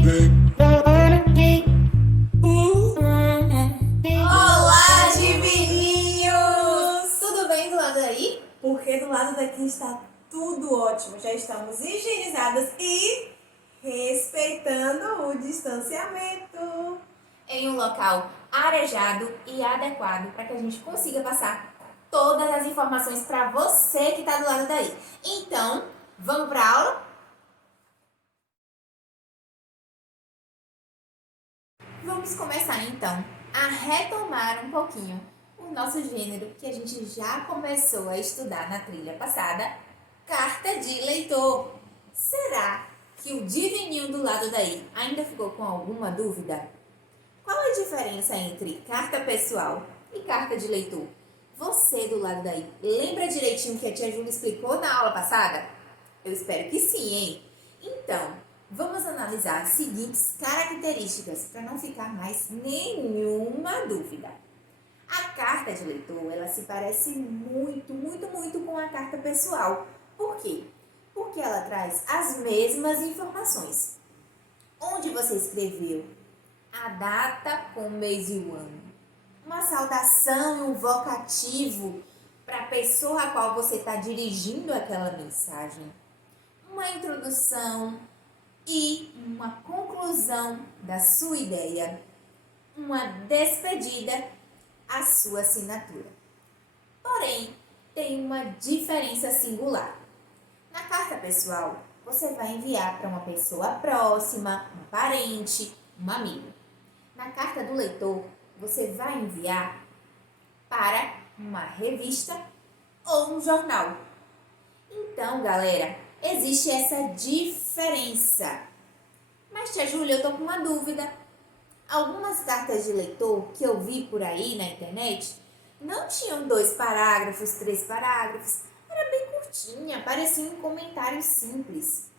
Olá, divininhos! Tudo bem do lado aí? Porque do lado daqui está tudo ótimo. Já estamos higienizadas e respeitando o distanciamento. Em um local arejado e adequado para que a gente consiga passar todas as informações para você que está do lado daí. Então, vamos para a aula? Vamos começar então a retomar um pouquinho o nosso gênero que a gente já começou a estudar na trilha passada, carta de leitor. Será que o divininho do lado daí ainda ficou com alguma dúvida? Qual a diferença entre carta pessoal e carta de leitor? Você do lado daí, lembra direitinho que a tia Júlia explicou na aula passada? Eu espero que sim, hein? Então, vamos analisar as seguintes características para não ficar mais nenhuma dúvida. A carta de leitor, ela se parece muito com a carta pessoal. Por quê? Porque ela traz as mesmas informações. Onde você escreveu a data com o mês e o ano, uma saudação e um vocativo para a pessoa a qual você está dirigindo aquela mensagem, uma introdução e uma conclusão da sua ideia, uma despedida, a sua assinatura. Porém, tem uma diferença singular. Na carta pessoal, você vai enviar para uma pessoa próxima, um parente, um amigo. Na carta do leitor, você vai enviar para uma revista ou um jornal. Então, galera, existe essa diferença. Mas, tia Júlia, eu tô com uma dúvida. Algumas cartas de leitor que eu vi por aí na internet não tinham 2 parágrafos, 3 parágrafos. Era bem curtinha, parecia um comentário simples.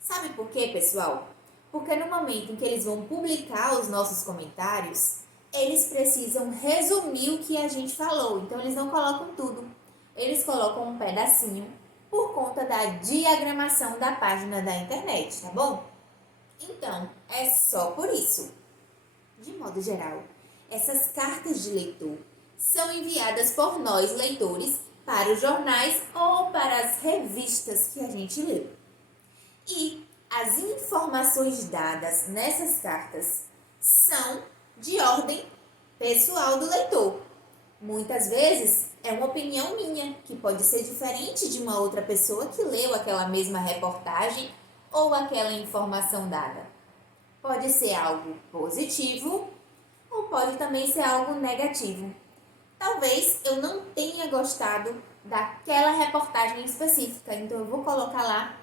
Sabe por quê, pessoal? Porque no momento em que eles vão publicar os nossos comentários, eles precisam resumir o que a gente falou. Então, eles não colocam tudo. Eles colocam um pedacinho por conta da diagramação da página da internet, tá bom? Então, é só por isso. De modo geral, essas cartas de leitor são enviadas por nós, leitores, para os jornais ou para as revistas que a gente lê. E as informações dadas nessas cartas são de ordem pessoal do leitor. Muitas vezes é uma opinião minha, que pode ser diferente de uma outra pessoa que leu aquela mesma reportagem ou aquela informação dada. Pode ser algo positivo ou pode também ser algo negativo. Talvez eu não tenha gostado daquela reportagem específica, então eu vou colocar lá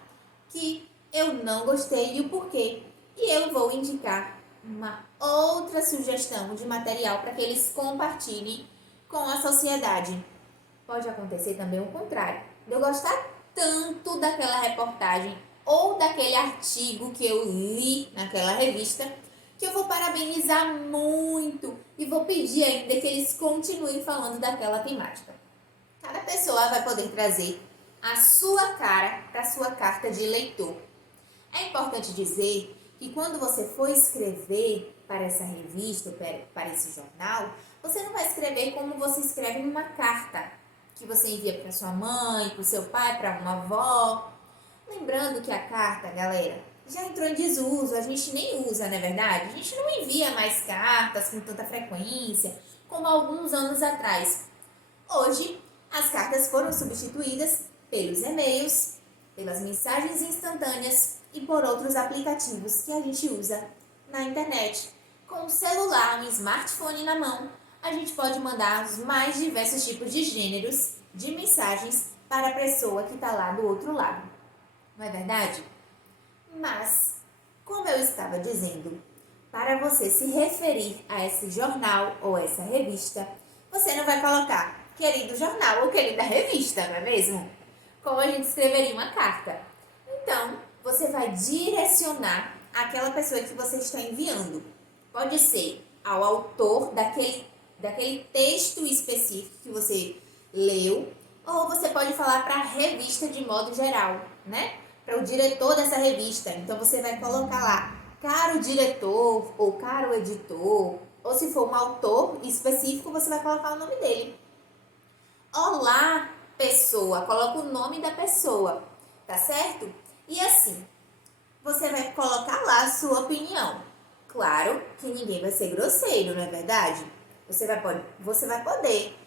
que eu não gostei e o porquê. E eu vou indicar uma outra sugestão de material para que eles compartilhem com a sociedade. Pode acontecer também o contrário. De eu gostar tanto daquela reportagem ou daquele artigo que eu li naquela revista, que eu vou parabenizar muito e vou pedir ainda que eles continuem falando daquela temática. Cada pessoa vai poder trazer a sua cara para a sua carta de leitor. É importante dizer que quando você for escrever para essa revista, para esse jornal, você não vai escrever como você escreve numa carta, que você envia para sua mãe, para o seu pai, para uma avó. Lembrando que a carta, galera, já entrou em desuso, a gente nem usa, não é verdade? A gente não envia mais cartas com tanta frequência, como alguns anos atrás. Hoje, as cartas foram substituídas pelos e-mails, pelas mensagens instantâneas e por outros aplicativos que a gente usa na internet. Com o celular, um smartphone na mão, a gente pode mandar os mais diversos tipos de gêneros de mensagens para a pessoa que está lá do outro lado. Não é verdade? Mas, como eu estava dizendo, para você se referir a esse jornal ou essa revista, você não vai colocar querido jornal ou querida revista, não é mesmo? Como a gente escreveria uma carta. Então, você vai direcionar aquela pessoa que você está enviando. Pode ser ao autor daquele texto específico que você leu, ou você pode falar para a revista de modo geral, né? Para o diretor dessa revista. Então, você vai colocar lá caro diretor ou caro editor, ou se for um autor específico, você vai colocar o nome dele. Olá, pessoa, coloca o nome da pessoa, tá certo? E assim, você vai colocar lá a sua opinião. Claro que ninguém vai ser grosseiro, não é verdade? Você vai poder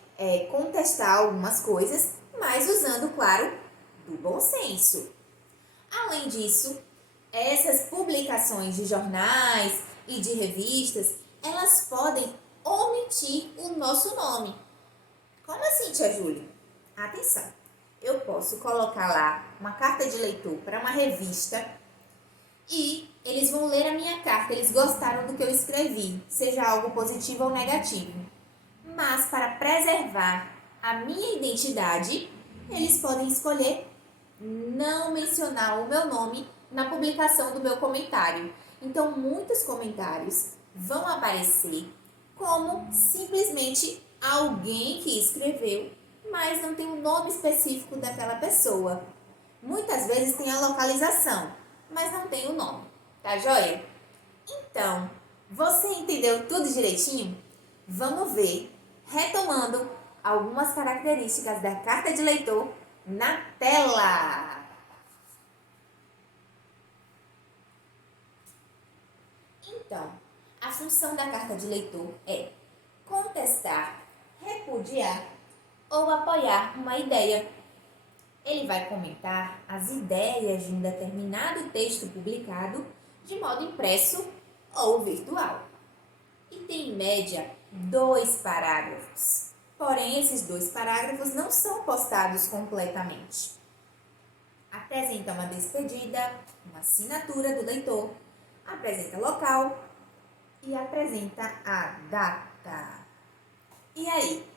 contestar algumas coisas, mas usando, claro, do bom senso. Além disso, essas publicações de jornais e de revistas, elas podem omitir o nosso nome. Como assim, tia Júlia? Atenção, eu posso colocar lá uma carta de leitor para uma revista e eles vão ler a minha carta, eles gostaram do que eu escrevi, seja algo positivo ou negativo. Mas para preservar a minha identidade, eles podem escolher não mencionar o meu nome na publicação do meu comentário. Então, muitos comentários vão aparecer como simplesmente alguém que escreveu, mas não tem o nome específico daquela pessoa. Muitas vezes tem a localização, mas não tem o nome, tá joia? Então, você entendeu tudo direitinho? Vamos ver, retomando algumas características da carta de leitor na tela. Então, a função da carta de leitor é contestar, repudiar ou apoiar uma ideia. Ele vai comentar as ideias de um determinado texto publicado de modo impresso ou virtual. E tem, em média, 2 parágrafos. Porém, esses 2 parágrafos não são postados completamente. Apresenta uma despedida, uma assinatura do leitor, apresenta local e apresenta a data. E aí,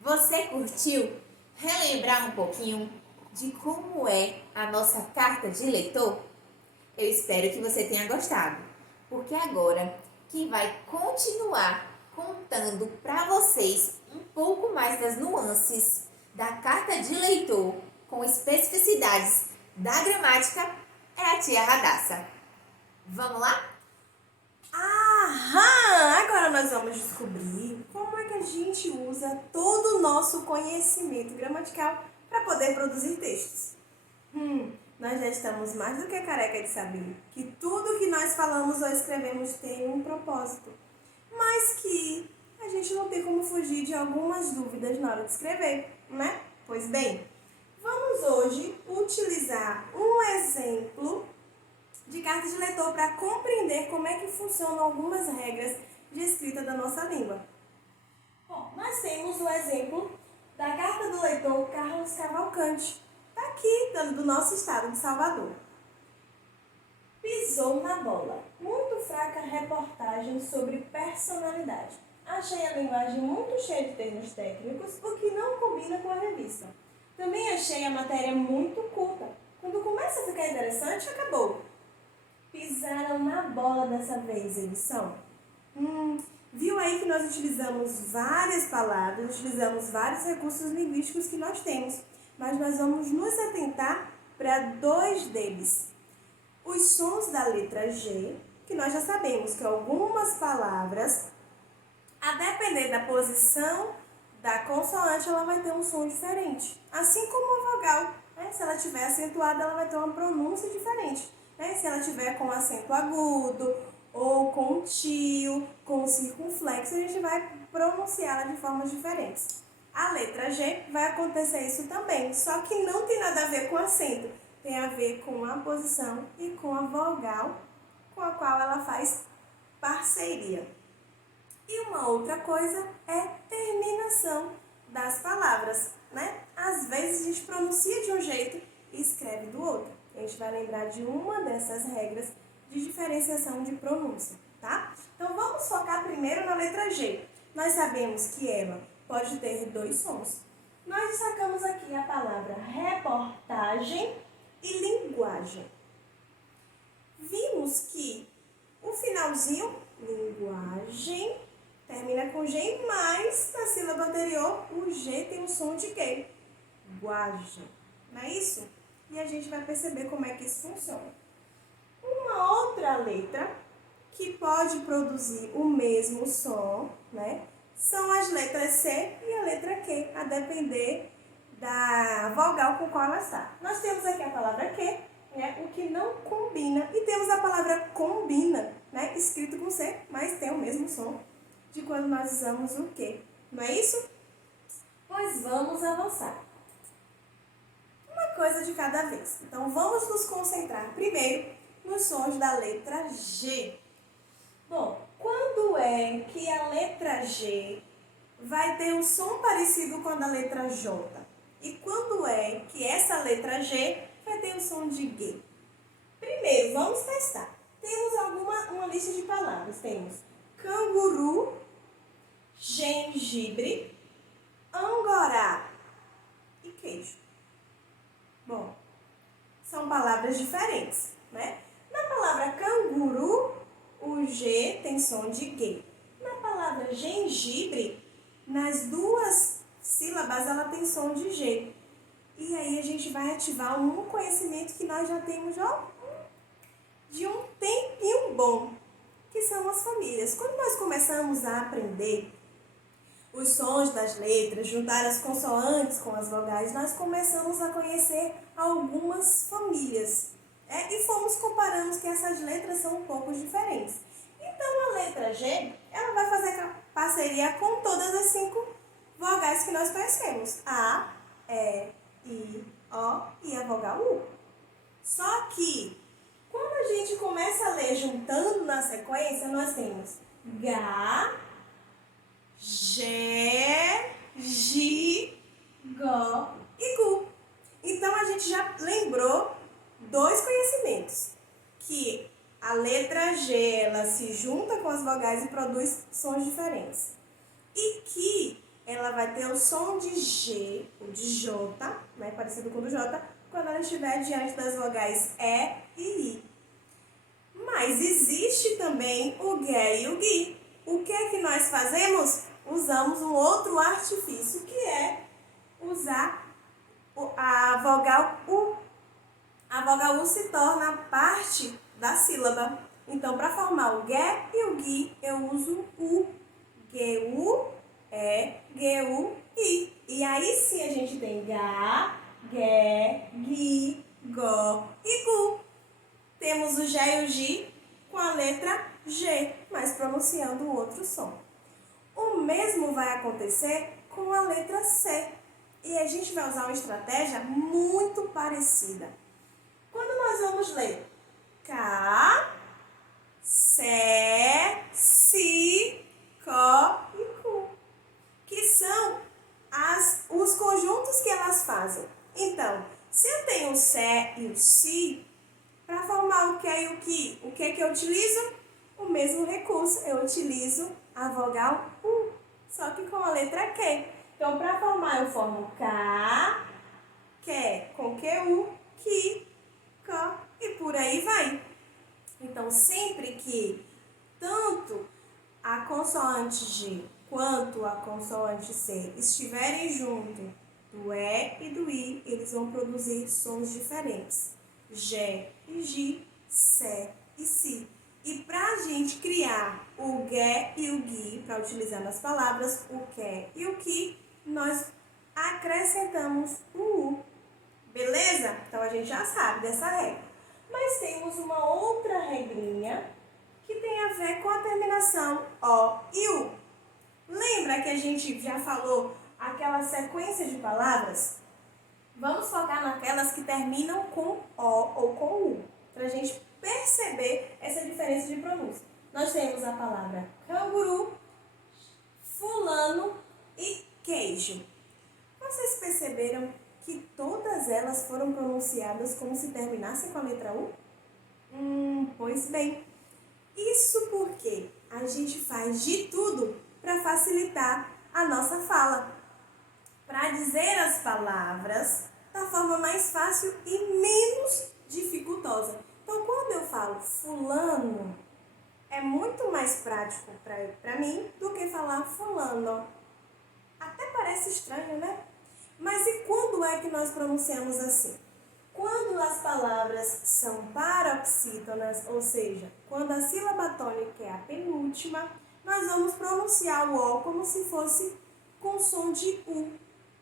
você curtiu relembrar um pouquinho de como é a nossa carta de leitor? Eu espero que você tenha gostado, porque agora quem vai continuar contando para vocês um pouco mais das nuances da carta de leitor com especificidades da gramática é a tia Radassa. Vamos lá? Aham! Agora nós vamos descobrir como é que a gente usa todo o nosso conhecimento gramatical para poder produzir textos. Nós já estamos mais do que careca de saber que tudo que nós falamos ou escrevemos tem um propósito, mas que a gente não tem como fugir de algumas dúvidas na hora de escrever, né? Pois bem, vamos hoje utilizar um exemplo de carta de leitor para compreender como é que funcionam algumas regras de escrita da nossa língua. Bom, nós temos o exemplo da carta do leitor Carlos Cavalcante, aqui do nosso estado de Salvador. Pisou na bola. Muito fraca reportagem sobre personalidade. Achei a linguagem muito cheia de termos técnicos, o que não combina com a revista. Também achei a matéria muito curta. Quando começa a ficar interessante, acabou. Pisaram na bola dessa vez, edição. Viu aí que nós utilizamos várias palavras, utilizamos vários recursos linguísticos que nós temos, mas nós vamos nos atentar para 2 deles. Os sons da letra G, que nós já sabemos que algumas palavras, a depender da posição da consoante, ela vai ter um som diferente. Assim como a vogal, né? Se ela estiver acentuada, ela vai ter uma pronúncia diferente. Né? Se ela estiver com acento agudo, ou com tio, com circunflexo, a gente vai pronunciá-la de formas diferentes. A letra G vai acontecer isso também, só que não tem nada a ver com acento, tem a ver com a posição e com a vogal com a qual ela faz parceria. E uma outra coisa é terminação das palavras, né? Às vezes a gente pronuncia de um jeito e escreve do outro. A gente vai lembrar de uma dessas regras de diferenciação de pronúncia, tá? Então vamos focar primeiro na letra G. Nós sabemos que ela pode ter 2 sons. Nós destacamos aqui a palavra reportagem e linguagem. Vimos que o finalzinho, linguagem, termina com G, mas na sílaba anterior o G tem o som de quê? Guaja. Não é isso? E a gente vai perceber como é que isso funciona. Uma outra letra que pode produzir o mesmo som, né? São as letras C e a letra Q, a depender da vogal com qual ela está. Nós temos aqui a palavra Q, né? O que não combina, e temos a palavra combina, né? Escrito com C, mas tem o mesmo som de quando nós usamos o Q. Não é isso? Pois vamos avançar. Uma coisa de cada vez. Então, vamos nos concentrar primeiro nos sons da letra G. Bom, quando é que a letra G vai ter um som parecido com a da letra J? E quando é que essa letra G vai ter o som de G? Primeiro, vamos testar. Temos uma lista de palavras. Temos canguru, gengibre, angorá e queijo. Bom, são palavras diferentes, né? Na palavra canguru, o G tem som de G. Na palavra gengibre, nas duas sílabas, ela tem som de G. E aí a gente vai ativar um conhecimento que nós já temos de um tempinho bom, que são as famílias. Quando nós começamos a aprender os sons das letras, juntar as consoantes com as vogais, nós começamos a conhecer algumas famílias. E fomos comparando que essas letras são um pouco diferentes. Então, a letra G, ela vai fazer parceria com todas as 5 vogais que nós conhecemos. A, E, I, O e a vogal U. Só que, quando a gente começa a ler juntando na sequência, nós temos G, G, Gi, Go e Gu. Então, a gente já lembrou 2 conhecimentos. Que a letra G, ela se junta com as vogais e produz sons diferentes. E que ela vai ter o som de G, o de J, né, parecido com o do J, quando ela estiver diante das vogais E e I. Mas existe também o G e o Gui. O que é que nós fazemos? Usamos um outro artifício, que é usar a vogal U. A vogal U se torna parte da sílaba. Então, para formar o G e o Gui, eu uso U. G-U, G-U, I. E aí sim a gente tem Gá, Gé, Gui, Gó e Gu. Temos o Gé e o Gi com a letra G, mas pronunciando o outro som. O mesmo vai acontecer com a letra C. E a gente vai usar uma estratégia muito parecida. Quando nós vamos ler Cá, Sé, Si, Có e Cu, que são os conjuntos que elas fazem. Então, se eu tenho o Sé e o Si, para formar o Que e o que é que eu utilizo? O mesmo recurso, eu utilizo a vogal U, só que com a letra Q. Então, para formar, eu formo Cá, Que, com QU, Ki, Có e por aí vai. Então, sempre que tanto a consoante G quanto a consoante C estiverem junto do E e do I, eles vão produzir sons diferentes. Gé e Gi, Sé e Si. E para a gente criar o Gé e o Gui, para utilizar nas palavras, o Que e o Ki, nós acrescentamos o U. Beleza? Então a gente já sabe dessa regra. Mas temos uma outra regrinha que tem a ver com a terminação O e U. Lembra que a gente já falou aquela sequência de palavras? Vamos focar naquelas que terminam com O ou com U, para a gente perceber essa diferença de pronúncia. Nós temos a palavra canguru, fulano e queijo. Vocês perceberam que todas elas foram pronunciadas como se terminassem com a letra U? Pois bem, isso porque a gente faz de tudo para facilitar a nossa fala, para dizer as palavras da forma mais fácil e menos dificultosa. Então, quando eu falo fulano, é muito mais prático para mim do que falar fulano. Até parece estranho, né? Mas e quando é que nós pronunciamos assim? Quando Quando as palavras são paroxítonas, ou seja, quando a sílaba tônica é a penúltima, nós vamos pronunciar o O como se fosse com som de U,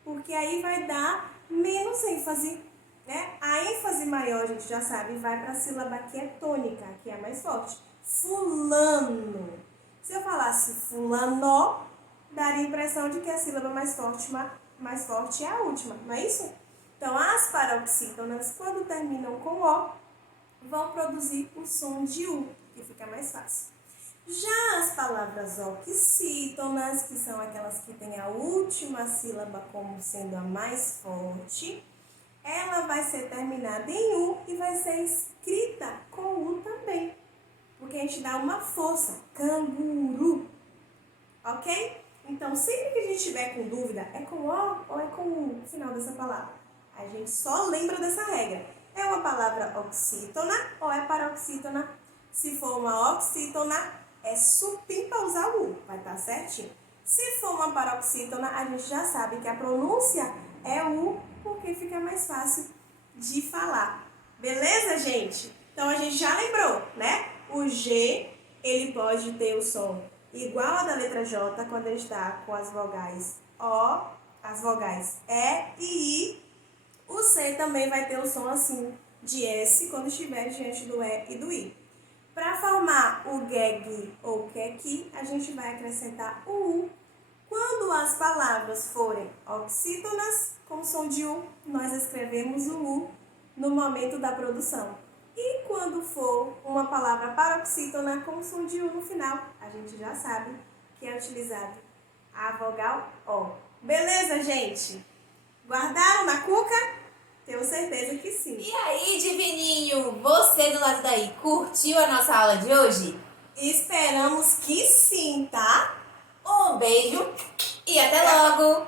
porque aí vai dar menos ênfase, né? A ênfase maior, a gente já sabe, vai para a sílaba que é tônica, que é a mais forte. Fulano. Se eu falasse fulano, daria a impressão de que a sílaba mais forte é a última, não é isso? Então, as paroxítonas, quando terminam com O, vão produzir o som de U, que fica mais fácil. Já as palavras oxítonas, que são aquelas que têm a última sílaba como sendo a mais forte, ela vai ser terminada em U e vai ser escrita com U também, porque a gente dá uma força, canguru, ok? Então, sempre que a gente tiver com dúvida, é com O ou é com U no final dessa palavra? A gente só lembra dessa regra. É uma palavra oxítona ou é paroxítona? Se for uma oxítona, é supim para usar o U, vai estar certinho. Se for uma paroxítona, a gente já sabe que a pronúncia é U, porque fica mais fácil de falar. Beleza, gente? Então, a gente já lembrou, né? O G, ele pode ter o som igual a da letra J, quando ele está com as vogais O, as vogais E e I. O C também vai ter o som assim de S quando estiver diante do E e do I. Para formar o GEG ou QEQI, a gente vai acrescentar o U. Quando as palavras forem oxítonas com som de U, nós escrevemos o U no momento da produção. E quando for uma palavra paroxítona com som de U no final, a gente já sabe que é utilizado a vogal O. Beleza, gente? Guardaram na cuca? Tenho certeza que sim. E aí, divininho, você do lado daí, curtiu a nossa aula de hoje? Esperamos que sim, tá? Um beijo e até logo!